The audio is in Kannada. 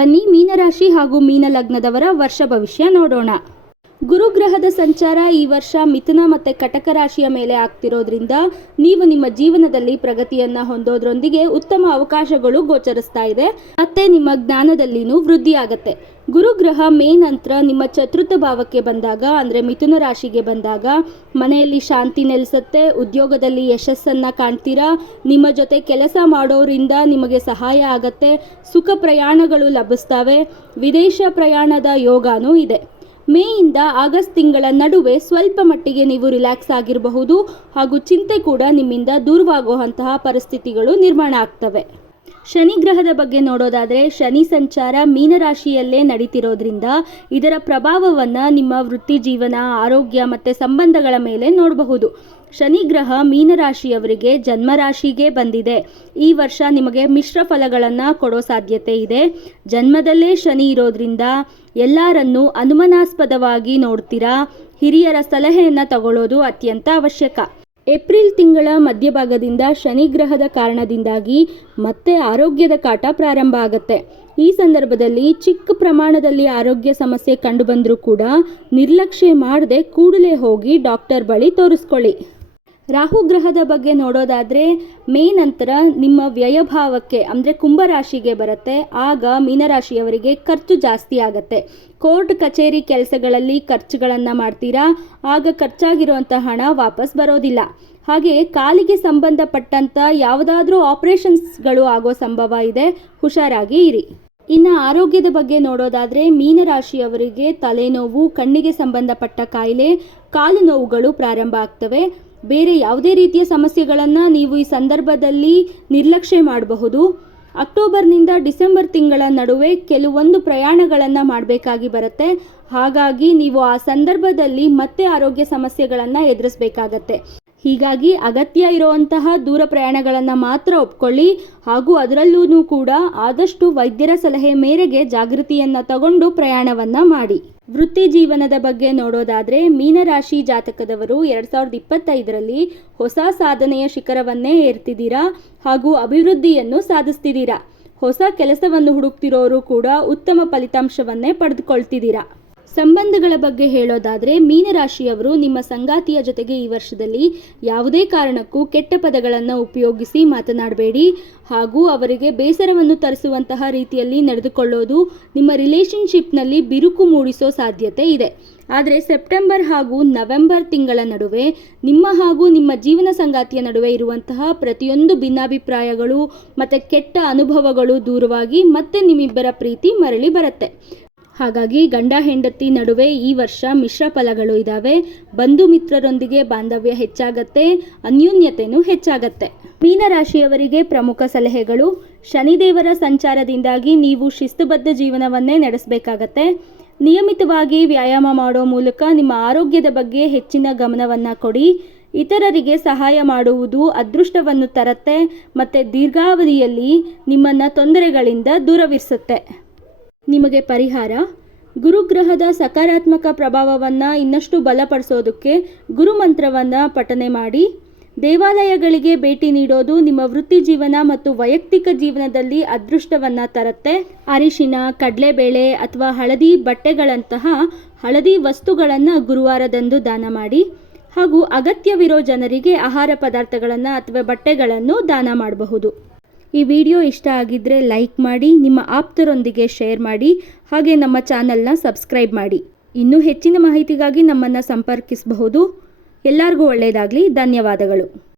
ಬನ್ನಿ ಮೀನರಾಶಿ ಹಾಗೂ ಮೀನ ಲಗ್ನದವರ ವರ್ಷ ಭವಿಷ್ಯ ನೋಡೋಣ. ಗುರುಗ್ರಹದ ಸಂಚಾರ ಈ ವರ್ಷ ಮಿಥುನ ಮತ್ತು ಕಟಕ ರಾಶಿಯ ಮೇಲೆ ಆಗ್ತಿರೋದ್ರಿಂದ ನೀವು ನಿಮ್ಮ ಜೀವನದಲ್ಲಿ ಪ್ರಗತಿಯನ್ನ ಹೊಂದೋದ್ರೊಂದಿಗೆ ಉತ್ತಮ ಅವಕಾಶಗಳು ಗೋಚರಿಸ್ತಾ ಇದೆ. ಮತ್ತೆ ನಿಮ್ಮ ಜ್ಞಾನದಲ್ಲಿನೂ ವೃದ್ಧಿ ಆಗತ್ತೆ. ಗುರುಗ್ರಹ ಮೇ ನಂತರ ನಿಮ್ಮ ಚತುರ್ಥ ಭಾವಕ್ಕೆ ಬಂದಾಗ, ಅಂದರೆ ಮಿಥುನ ರಾಶಿಗೆ ಬಂದಾಗ, ಮನೆಯಲ್ಲಿ ಶಾಂತಿ ನೆಲೆಸುತ್ತೆ, ಉದ್ಯೋಗದಲ್ಲಿ ಯಶಸ್ಸನ್ನು ಕಾಣ್ತೀರಾ, ನಿಮ್ಮ ಜೊತೆ ಕೆಲಸ ಮಾಡೋರಿಂದ ನಿಮಗೆ ಸಹಾಯ ಆಗತ್ತೆ, ಸುಖ ಪ್ರಯಾಣಗಳು ಲಭಿಸ್ತವೆ, ವಿದೇಶ ಪ್ರಯಾಣದ ಯೋಗಾನೂ ಇದೆ. ಮೇಯಿಂದ ಆಗಸ್ಟ್ ತಿಂಗಳ ನಡುವೆ ಸ್ವಲ್ಪ ಮಟ್ಟಿಗೆ ನೀವು ರಿಲ್ಯಾಕ್ಸ್ ಆಗಿರಬಹುದು ಹಾಗೂ ಚಿಂತೆ ಕೂಡ ನಿಮ್ಮಿಂದ ದೂರವಾಗುವಂತಹ ಪರಿಸ್ಥಿತಿಗಳು ನಿರ್ಮಾಣ ಆಗ್ತವೆ. ಶನಿ ಗ್ರಹದ ಬಗ್ಗೆ ನೋಡೋದಾದರೆ ಶನಿ ಸಂಚಾರ ಮೀನರಾಶಿಯಲ್ಲೇ ನಡೀತಿರೋದ್ರಿಂದ ಇದರ ಪ್ರಭಾವವನ್ನು ನಿಮ್ಮ ವೃತ್ತಿ ಜೀವನ, ಆರೋಗ್ಯ ಮತ್ತು ಸಂಬಂಧಗಳ ಮೇಲೆ ನೋಡಬಹುದು. ಶನಿ ಗ್ರಹ ಮೀನರಾಶಿಯವರಿಗೆ ಜನ್ಮರಾಶಿಗೆ ಬಂದಿದೆ. ಈ ವರ್ಷ ನಿಮಗೆ ಮಿಶ್ರ ಫಲಗಳನ್ನು ಕೊಡೋ ಸಾಧ್ಯತೆ ಇದೆ. ಜನ್ಮದಲ್ಲೇ ಶನಿ ಇರೋದ್ರಿಂದ ಎಲ್ಲರನ್ನೂ ಅನುಮಾನಾಸ್ಪದವಾಗಿ ನೋಡ್ತೀರಾ? ಹಿರಿಯರ ಸಲಹೆಯನ್ನು ತಗೊಳ್ಳೋದು ಅತ್ಯಂತ ಅವಶ್ಯಕ. ಏಪ್ರಿಲ್ ತಿಂಗಳ ಮಧ್ಯಭಾಗದಿಂದ ಶನಿ ಗ್ರಹದ ಕಾರಣದಿಂದಾಗಿ ಮತ್ತೆ ಆರೋಗ್ಯದ ಕಾಟ ಪ್ರಾರಂಭ ಆಗುತ್ತೆ. ಈ ಸಂದರ್ಭದಲ್ಲಿ ಚಿಕ್ಕ ಪ್ರಮಾಣದಲ್ಲಿ ಆರೋಗ್ಯ ಸಮಸ್ಯೆ ಕಂಡುಬಂದರೂ ಕೂಡ ನಿರ್ಲಕ್ಷ್ಯ ಮಾಡದೆ ಕೂಡಲೇ ಹೋಗಿ ಡಾಕ್ಟರ್ ಬಳಿ ತೋರಿಸ್ಕೊಳ್ಳಿ. ರಾಹು ಗ್ರಹದ ಬಗ್ಗೆ ನೋಡೋದಾದರೆ ಮೇ ನಂತರ ನಿಮ್ಮ ವ್ಯಯಭಾವಕ್ಕೆ, ಅಂದರೆ ಕುಂಭರಾಶಿಗೆ ಬರುತ್ತೆ. ಆಗ ಮೀನರಾಶಿಯವರಿಗೆ ಖರ್ಚು ಜಾಸ್ತಿ ಆಗುತ್ತೆ. ಕೋರ್ಟ್, ಕಚೇರಿ ಕೆಲಸಗಳಲ್ಲಿ ಖರ್ಚುಗಳನ್ನು ಮಾಡ್ತೀರಾ? ಆಗ ಖರ್ಚಾಗಿರುವಂಥ ಹಣ ವಾಪಸ್ ಬರೋದಿಲ್ಲ. ಹಾಗೆ ಕಾಲಿಗೆ ಸಂಬಂಧಪಟ್ಟಂಥ ಯಾವುದಾದ್ರೂ ಆಪರೇಷನ್ಸ್ಗಳು ಆಗೋ ಸಂಭವ ಇದೆ. ಹುಷಾರಾಗಿ ಇರಿ. ಇನ್ನು ಆರೋಗ್ಯದ ಬಗ್ಗೆ ನೋಡೋದಾದರೆ ಮೀನರಾಶಿಯವರಿಗೆ ತಲೆನೋವು, ಕಣ್ಣಿಗೆ ಸಂಬಂಧಪಟ್ಟ ಕಾಯಿಲೆ, ಕಾಲು ನೋವುಗಳು ಪ್ರಾರಂಭ ಆಗ್ತವೆ. ಬೇರೆ ಯಾವುದೇ ರೀತಿಯ ಸಮಸ್ಯೆಗಳನ್ನು ನೀವು ಈ ಸಂದರ್ಭದಲ್ಲಿ ನಿರ್ಲಕ್ಷ್ಯ ಮಾಡಬಹುದು. ಅಕ್ಟೋಬರ್ನಿಂದ ಡಿಸೆಂಬರ್ ತಿಂಗಳ ನಡುವೆ ಕೆಲವೊಂದು ಪ್ರಯಾಣಗಳನ್ನು ಮಾಡಬೇಕಾಗಿ ಬರುತ್ತೆ. ಹಾಗಾಗಿ ನೀವು ಆ ಸಂದರ್ಭದಲ್ಲಿ ಮತ್ತೆ ಆರೋಗ್ಯ ಸಮಸ್ಯೆಗಳನ್ನು ಎದುರಿಸಬೇಕಾಗತ್ತೆ. ಹೀಗಾಗಿ ಅಗತ್ಯ ಇರುವಂತಹ ದೂರ ಪ್ರಯಾಣಗಳನ್ನು ಮಾತ್ರ ಒಪ್ಕೊಳ್ಳಿ. ಹಾಗೂ ಅದರಲ್ಲೂ ಕೂಡ ಆದಷ್ಟು ವೈದ್ಯರ ಸಲಹೆ ಮೇರೆಗೆ ಜಾಗೃತಿಯನ್ನು ತಗೊಂಡು ಪ್ರಯಾಣವನ್ನು ಮಾಡಿ. ವೃತ್ತಿ ಜೀವನದ ಬಗ್ಗೆ ನೋಡೋದಾದರೆ ಮೀನರಾಶಿ ಜಾತಕದವರು ಎರಡು ಸಾವಿರದ ಇಪ್ಪತ್ತೈದರಲ್ಲಿ ಹೊಸ ಸಾಧನೆಯ ಶಿಖರವನ್ನೇ ಏರ್ತಿದ್ದೀರಾ ಹಾಗೂ ಅಭಿವೃದ್ಧಿಯನ್ನು ಸಾಧಿಸ್ತಿದ್ದೀರಾ? ಹೊಸ ಕೆಲಸವನ್ನು ಹುಡುಕ್ತಿರೋರು ಕೂಡ ಉತ್ತಮ ಫಲಿತಾಂಶವನ್ನೇ ಪಡೆದುಕೊಳ್ತಿದ್ದೀರಾ? ಸಂಬಂಧಗಳ ಬಗ್ಗೆ ಹೇಳೋದಾದರೆ ಮೀನರಾಶಿಯವರು ನಿಮ್ಮ ಸಂಗಾತಿಯ ಜೊತೆಗೆ ಈ ವರ್ಷದಲ್ಲಿ ಯಾವುದೇ ಕಾರಣಕ್ಕೂ ಕೆಟ್ಟ ಪದಗಳನ್ನು ಉಪಯೋಗಿಸಿ ಮಾತನಾಡಬೇಡಿ. ಹಾಗೂ ಅವರಿಗೆ ಬೇಸರವನ್ನು ತರಿಸುವಂತಹ ರೀತಿಯಲ್ಲಿ ನಡೆದುಕೊಳ್ಳೋದು ನಿಮ್ಮ ರಿಲೇಷನ್ಶಿಪ್ನಲ್ಲಿ ಬಿರುಕು ಮೂಡಿಸೋ ಸಾಧ್ಯತೆ ಇದೆ. ಆದರೆ ಸೆಪ್ಟೆಂಬರ್ ಹಾಗೂ ನವೆಂಬರ್ ತಿಂಗಳ ನಡುವೆ ನಿಮ್ಮ ಹಾಗೂ ನಿಮ್ಮ ಜೀವನ ಸಂಗಾತಿಯ ನಡುವೆ ಇರುವಂತಹ ಪ್ರತಿಯೊಂದು ಭಿನ್ನಾಭಿಪ್ರಾಯಗಳು ಮತ್ತು ಕೆಟ್ಟ ಅನುಭವಗಳು ದೂರವಾಗಿ ಮತ್ತೆ ನಿಮ್ಮಿಬ್ಬರ ಪ್ರೀತಿ ಮರಳಿ ಬರುತ್ತೆ. ಹಾಗಾಗಿ ಗಂಡ ಹೆಂಡತಿ ನಡುವೆ ಈ ವರ್ಷ ಮಿಶ್ರ ಫಲಗಳು ಇದ್ದಾವೆ ಬಂಧು ಮಿತ್ರರೊಂದಿಗೆ ಬಾಂಧವ್ಯ ಹೆಚ್ಚಾಗತ್ತೆ ಅನ್ಯೂನ್ಯತೆಯೂ ಹೆಚ್ಚಾಗತ್ತೆ. ಮೀನರಾಶಿಯವರಿಗೆ ಪ್ರಮುಖ ಸಲಹೆಗಳು, ಶನಿದೇವರ ಸಂಚಾರದಿಂದಾಗಿ ನೀವು ಶಿಸ್ತುಬದ್ಧ ಜೀವನವನ್ನೇ ನಡೆಸಬೇಕಾಗತ್ತೆ. ನಿಯಮಿತವಾಗಿ ವ್ಯಾಯಾಮ ಮಾಡೋ ಮೂಲಕ ನಿಮ್ಮ ಆರೋಗ್ಯದ ಬಗ್ಗೆ ಹೆಚ್ಚಿನ ಗಮನವನ್ನು ಕೊಡಿ. ಇತರರಿಗೆ ಸಹಾಯ ಮಾಡುವುದು ಅದೃಷ್ಟವನ್ನು ತರತ್ತೆ, ಮತ್ತು ದೀರ್ಘಾವಧಿಯಲ್ಲಿ ನಿಮ್ಮನ್ನು ತೊಂದರೆಗಳಿಂದ ದೂರವಿರಿಸುತ್ತೆ. ನಿಮಗೆ ಪರಿಹಾರ? ಗುರುಗ್ರಹದ ಸಕಾರಾತ್ಮಕ ಪ್ರಭಾವವನ್ನು ಇನ್ನಷ್ಟು ಬಲಪಡಿಸೋದಕ್ಕೆ ಗುರುಮಂತ್ರವನ್ನು ಪಠನೆ ಮಾಡಿ. ದೇವಾಲಯಗಳಿಗೆ ಭೇಟಿ ನೀಡೋದು ನಿಮ್ಮ ವೃತ್ತಿ ಜೀವನ ಮತ್ತು ವೈಯಕ್ತಿಕ ಜೀವನದಲ್ಲಿ ಅದೃಷ್ಟವನ್ನು ತರುತ್ತೆ. ಅರಿಶಿನ, ಕಡಲೆಬೇಳೆ ಅಥವಾ ಹಳದಿ ಬಟ್ಟೆಗಳಂತಹ ಹಳದಿ ವಸ್ತುಗಳನ್ನು ಗುರುವಾರದಂದು ದಾನ ಮಾಡಿ. ಹಾಗೂ ಅಗತ್ಯವಿರೋ ಜನರಿಗೆ ಆಹಾರ ಪದಾರ್ಥಗಳನ್ನು ಅಥವಾ ಬಟ್ಟೆಗಳನ್ನು ದಾನ ಮಾಡಬಹುದು. ಈ ವಿಡಿಯೋ ಇಷ್ಟ ಆಗಿದ್ದರೆ ಲೈಕ್ ಮಾಡಿ, ನಿಮ್ಮ ಆಪ್ತರೊಂದಿಗೆ ಶೇರ್ ಮಾಡಿ, ಹಾಗೆ ನಮ್ಮ ಚಾನಲ್ನ ಸಬ್ಸ್ಕ್ರೈಬ್ ಮಾಡಿ. ಇನ್ನೂ ಹೆಚ್ಚಿನ ಮಾಹಿತಿಗಾಗಿ ನಮ್ಮನ್ನು ಸಂಪರ್ಕಿಸಬಹುದು. ಎಲ್ಲರಿಗೂ ಒಳ್ಳೆಯದಾಗಲಿ ಧನ್ಯವಾದಗಳು.